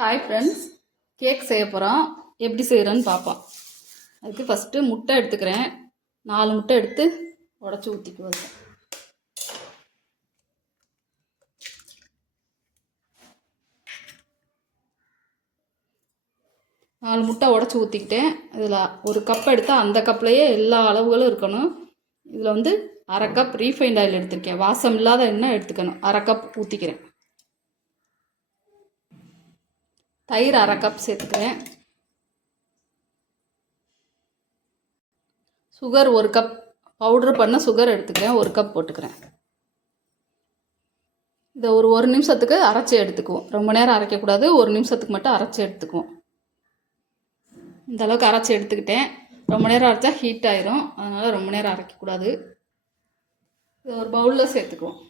Hi friends, cake செய்ய போகிறோம். எப்படி செய்கிறோன்னு பார்ப்போம். அதுக்கு ஃபஸ்ட்டு முட்டை எடுத்துக்கிறேன். 4 முட்டை எடுத்து உடச்சி ஊற்றிக்குவோம். 4 முட்டை உடச்சி ஊற்றிக்கிட்டேன். இதில் ஒரு கப் எடுத்தால் அந்த கப்லேயே எல்லா அளவுகளும் இருக்கணும். இதில் வந்து அரை கப் ரீஃபைண்ட் ஆயில் எடுத்திருக்கேன். வாசம் இல்லாத எண்ணெய் எடுத்துக்கணும். அரை கப் ஊற்றிக்கிறேன். தயிர் அரை கப் சேர்த்துக்கிறேன். சுகர் 1 கப், பவுட்ரு பண்ண சுகர் எடுத்துக்கிறேன். 1 கப் போட்டுக்கிறேன். இதை ஒரு நிமிஷத்துக்கு அரைச்சி எடுத்துக்குவோம். ரொம்ப நேரம் அரைக்கக்கூடாது, 1 நிமிஷத்துக்கு மட்டும் அரைச்சி எடுத்துக்குவோம். இந்த அளவுக்கு அரைச்சி எடுத்துக்கிட்டேன். ரொம்ப நேரம் அரைச்சா ஹீட் ஆயிரும், அதனால் ரொம்ப நேரம் அரைக்கக்கூடாது. இதை ஒரு பவுலில் சேர்த்துக்குவோம்.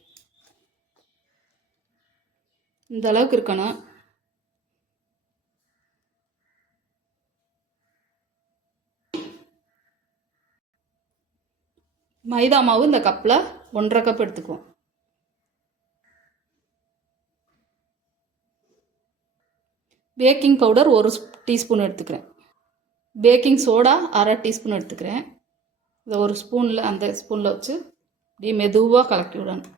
இந்த அளவுக்கு இருக்கணும். மைதா மாவு இந்த கப்பில் 1.5 கப் எடுத்துக்குவோம். பேக்கிங் பவுடர் 1 டீஸ்பூன் எடுத்துக்கிறேன். பேக்கிங் சோடா அரை டீஸ்பூன் எடுத்துக்கிறேன். இதை ஒரு ஸ்பூனில், அந்த ஸ்பூனில் வச்சு அப்படியே மெதுவாக கலக்கி விடணும்.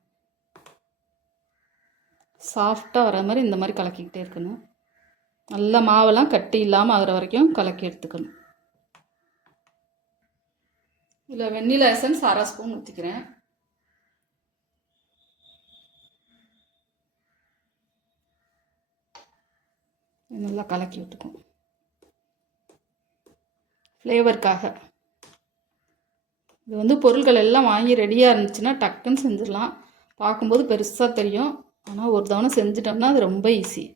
சாஃப்டாக வர மாதிரி இந்த மாதிரி கலக்கிக்கிட்டே இருக்கணும். நல்லா மாவெல்லாம் கட்டி இல்லாமல் ஆகிற வரைக்கும் கலக்கி எடுத்துக்கணும். இதில் வெண்ணிலா எசன்ஸ் அரை ஸ்பூன் ஊற்றிக்கிறேன். நல்லா கலக்கி விட்டுக்கும் ஃப்ளேவருக்காக. இது வந்து பொருட்கள் எல்லாம் வாங்கி ரெடியாக இருந்துச்சுன்னா டக்குன்னு செஞ்சிடலாம். பார்க்கும்போது பெருசாக தெரியும், ஆனால் ஒரு தவணை செஞ்சிட்டோம்னா அது ரொம்ப ஈஸி.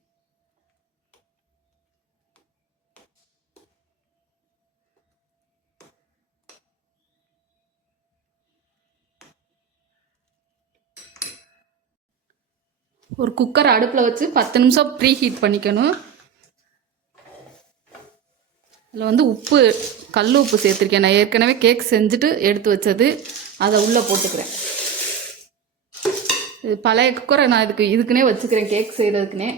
ஒரு குக்கர் அடுப்பில் வச்சு 10 நிமிஷம் ப்ரீ ஹீட் பண்ணிக்கணும். அதில் வந்து உப்பு, கல் உப்பு சேர்த்துருக்கேன். நான் ஏற்கனவே கேக் செஞ்சுட்டு எடுத்து வச்சது, அதை உள்ளே போட்டுக்கிறேன். இது பழைய குக்கரை நான் இதுக்குன்னே வச்சுக்கிறேன், கேக் செய்கிறதுக்குனே.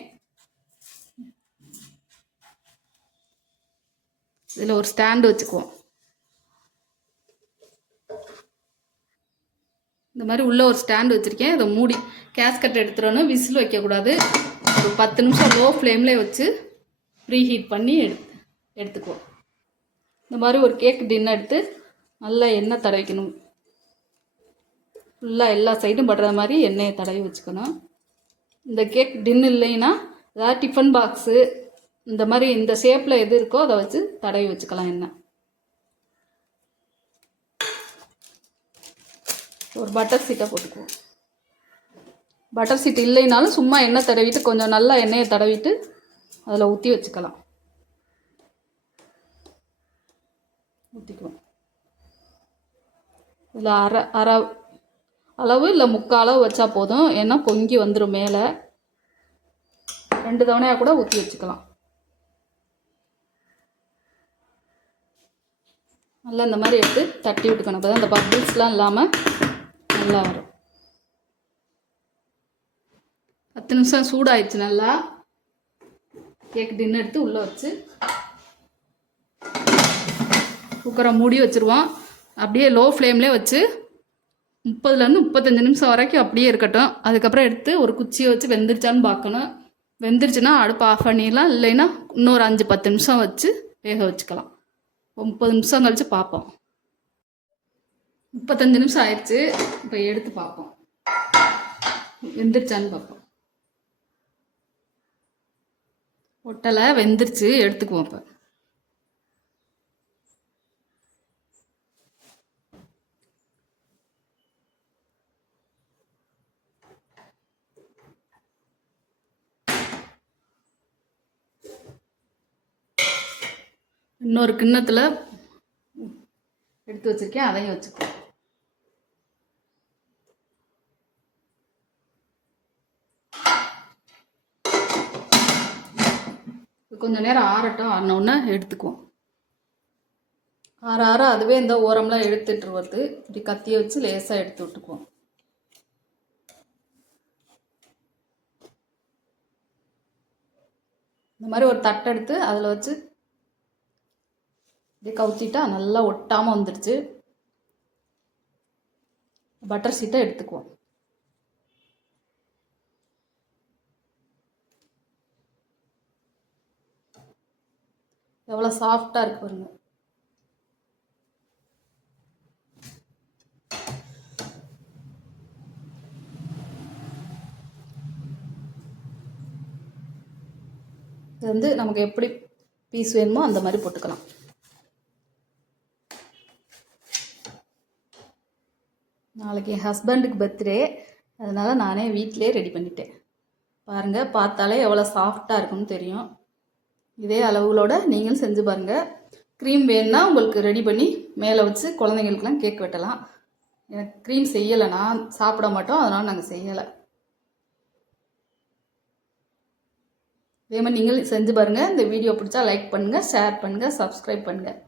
இதில் ஒரு ஸ்டாண்டு வச்சுக்குவோம். இந்த மாதிரி உள்ளே ஒரு ஸ்டாண்டு வச்சுருக்கேன். இதை மூடி கேஸ்கட் எடுத்துடணும். விசில் வைக்கக்கூடாது. ஒரு 10 நிமிஷம் லோ ஃப்ளேம்லேயே வச்சு ப்ரீ ஹீட் பண்ணி எடுத்துக்குவோம். இந்த மாதிரி ஒரு கேக் டின் எடுத்து நல்லா எண்ணெய் தடவிக்கணும். ஃபுல்லாக எல்லா சைடும் படுற மாதிரி எண்ணெயை தடவி வச்சுக்கணும். இந்த கேக் டின் இல்லைன்னா ஏதாவது டிஃபன் பாக்ஸு இந்த மாதிரி இந்த ஷேப்பில் எது இருக்கோ அதை வச்சு தடவி வச்சுக்கலாம் எண்ணெய். ஒரு பட்டர் சீட்டை போட்டுக்குவோம். பட்டர் சீட் இல்லைனாலும் சும்மா எண்ணெய் தடவிட்டு கொஞ்சம் நல்லா எண்ணெயை தடவிட்டு அதில் ஊற்றி வச்சுக்கலாம். ஊற்றிக்குவோம். இதில் அரை அளவு இல்லை 3/4 அளவு வச்சா போதும். ஏன்னா பொங்கி வந்துடும் மேலே. 2 தவணையாக கூட ஊற்றி வச்சுக்கலாம். நல்லா இந்த மாதிரி எடுத்து தட்டி விட்டுக்கணும். அப்போ தான் இந்த பபிள்ஸ்லாம் இல்லாமல் நல்லா வரும். 10 நிமிஷம் சூடாயிடுச்சு. நல்லா கேக் டின் எடுத்து உள்ளே வச்சு குக்கரை மூடி வச்சுருவோம். அப்படியே லோ ஃப்ளேம்லேயே வச்சு 30லேருந்து 35 நிமிஷம் வரைக்கும் அப்படியே இருக்கட்டும். அதுக்கப்புறம் எடுத்து ஒரு குச்சியை வச்சு வெந்துருச்சான்னு பார்க்கணும். வெந்துருச்சுன்னா அடுப்பு ஆஃப் பண்ணிடலாம். இல்லைன்னா இன்னொரு 5-10 நிமிஷம் வச்சு வேக வச்சுக்கலாம். 30 நிமிஷம் கழித்து பார்ப்போம். 35 நிமிஷம் ஆயிடுச்சு. இப்போ எடுத்து பார்ப்போம், வெந்துருச்சான்னு பார்ப்போம். ஒட்டலை, வெந்துருச்சு. எடுத்துக்குவோம். இப்போ இன்னொரு கிண்ணத்தில் எடுத்து வச்சுருக்கேன், அதையும் வச்சுக்குவோம். கொஞ்சம் நேரம் ஆறட்டும். ஆறினோடனே எடுத்துக்குவோம். ஆற அதுவே இந்த ஓரம்லாம் எடுத்துட்டு வருது. இப்படி கத்தியை வச்சு லேசாக எடுத்து விட்டுக்குவோம். இந்த மாதிரி ஒரு தட்டை எடுத்து அதில் வச்சு இப்படியே கவுத்திட்டா நல்லா ஒட்டாமல் வந்துடுச்சு. பட்டர் ஷீட்டை எடுத்துக்குவோம். எவ்வளோ சாஃப்டாக இருக்கு பாருங்க. இது வந்து நமக்கு எப்படி பீஸ் வேணுமோ அந்த மாதிரி போட்டுக்கலாம். நாளைக்கு என் ஹஸ்பண்டுக்கு பர்த்டே, அதனால் நானே வீட்டிலே ரெடி பண்ணிட்டேன். பாருங்கள், பார்த்தாலே எவ்வளோ சாஃப்டாக இருக்குன்னு தெரியும். இதே அளவுகளோட நீங்களும் செஞ்சு பாருங்கள். க்ரீம் வேணுன்னா உங்களுக்கு ரெடி பண்ணி மேலே வச்சு குழந்தைங்களுக்குலாம் கேக் வெட்டலாம். எனக்கு க்ரீம் செய்யலை, நான் சாப்பிட மாட்டோம், அதனால் நாங்கள் செய்யலை. இதே மாதிரி நீங்களும் செஞ்சு பாருங்கள். இந்த வீடியோ பிடிச்சா லைக் பண்ணுங்கள், ஷேர் பண்ணுங்கள், சப்ஸ்கிரைப் பண்ணுங்கள்.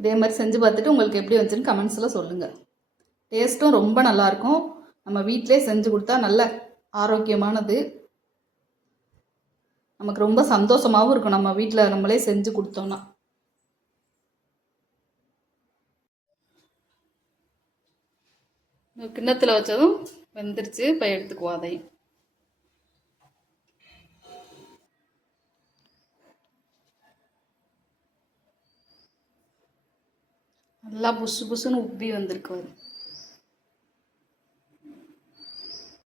இதே மாதிரி செஞ்சு பார்த்துட்டு உங்களுக்கு எப்படி வந்துச்சுன்னு கமெண்ட்ஸில் சொல்லுங்கள். டேஸ்ட்டும் ரொம்ப நல்லாயிருக்கும். நம்ம வீட்டிலே செஞ்சு கொடுத்தா நல்ல ஆரோக்கியமானது. நமக்கு ரொம்ப சந்தோஷமாகவும் இருக்கும் நம்ம வீட்டில் நம்மளே செஞ்சு கொடுத்தோன்னா. கிண்ணத்தில் வச்சதும் வெந்துருச்சு. இப்போ எடுத்துக்குவோம் அதையும். நல்லா புசு புசுன்னு உப்பி வந்திருக்கு.